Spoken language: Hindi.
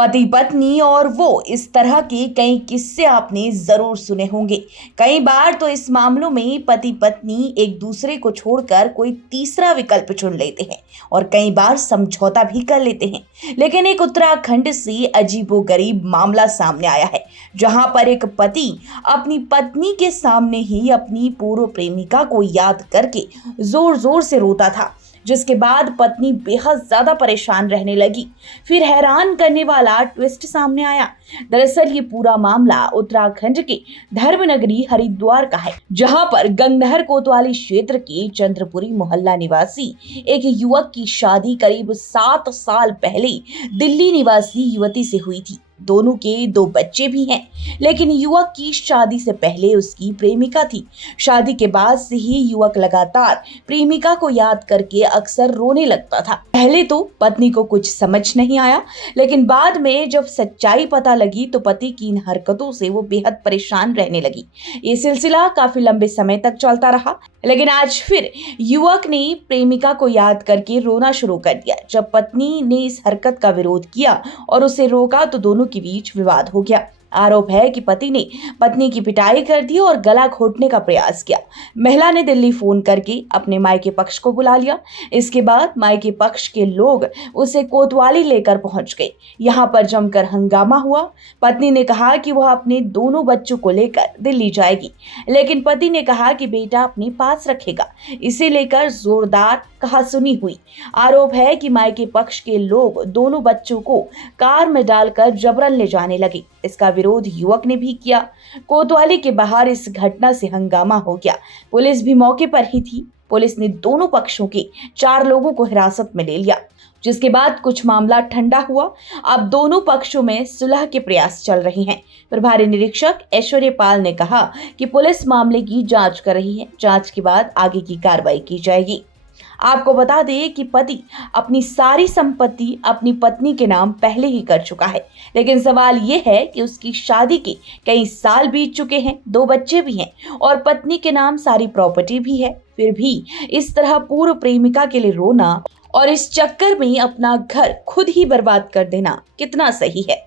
पति पत्नी और वो इस तरह के कई किस्से आपने जरूर सुने होंगे। कई बार तो इस मामलों में पति पत्नी एक दूसरे को छोड़कर कोई तीसरा विकल्प चुन लेते हैं और कई बार समझौता भी कर लेते हैं। लेकिन एक उत्तराखंड से अजीबोगरीब मामला सामने आया है, जहां पर एक पति अपनी पत्नी के सामने ही अपनी पूर्व प्रेमिका को याद करके जोर जोर से रोता था, जिसके बाद पत्नी बेहद ज्यादा परेशान रहने लगी। फिर हैरान करने वाला ट्विस्ट सामने आया। दरअसल ये पूरा मामला उत्तराखंड के धर्मनगरी हरिद्वार का है, जहां पर गंगनहर कोतवाली क्षेत्र के चंद्रपुरी मोहल्ला निवासी एक युवक की शादी करीब 7 साल पहले दिल्ली निवासी युवती से हुई थी। दोनों के 2 बच्चे भी हैं, लेकिन युवक की शादी से पहले उसकी प्रेमिका थी। शादी के बाद से ही युवक लगातार प्रेमिका को याद करके अक्सर रोने लगता था। पहले तो पत्नी को कुछ समझ नहीं आया, लेकिन बाद में जब सच्चाई पता लगी तो पति की इन हरकतों से वो बेहद परेशान रहने लगी। ये सिलसिला काफी लंबे समय तक चलता रहा, लेकिन आज फिर युवक ने प्रेमिका को याद करके रोना शुरू कर दिया। जब पत्नी ने इस हरकत का विरोध किया और उसे रोका तो दोनों के बीच विवाद हो गया। आरोप है कि पति ने पत्नी की पिटाई कर दी और गला घोटने का प्रयास किया। महिला ने दिल्ली फोन करके अपने मायके पक्ष को बुला लिया। इसके बाद मायके पक्ष के लोग उसे कोतवाली लेकर पहुंच गए। यहाँ पर जमकर हंगामा हुआ। पत्नी ने कहा कि वह अपने दोनों बच्चों को लेकर दिल्ली जाएगी, लेकिन पति ने कहा कि बेटा अपने पास रखेगा। इसे लेकर जोरदार कहासुनी हुई। आरोप है कि मायके पक्ष के लोग दोनों बच्चों को कार में डालकर जबरन ले जाने लगे। इसका विरोध युवक ने भी किया। कोतवाली के बाहर इस घटना से हंगामा हो गया। पुलिस भी मौके पर ही थी। पुलिस ने दोनों पक्षों के 4 लोगों को हिरासत में ले लिया, जिसके बाद कुछ मामला ठंडा हुआ। अब दोनों पक्षों में सुलह के प्रयास चल रहे हैं। प्रभारी निरीक्षक ऐश्वर्य पाल ने कहा कि पुलिस मामले की जांच कर रही है। जांच के बाद आगे की कार्रवाई की जाएगी। आपको बता दें कि पति अपनी सारी संपत्ति अपनी पत्नी के नाम पहले ही कर चुका है, लेकिन सवाल ये है कि उसकी शादी के कई साल बीत चुके हैं, 2 बच्चे भी हैं और पत्नी के नाम सारी प्रॉपर्टी भी है। फिर भी इस तरह पूर्व प्रेमिका के लिए रोना और इस चक्कर में अपना घर खुद ही बर्बाद कर देना कितना सही है।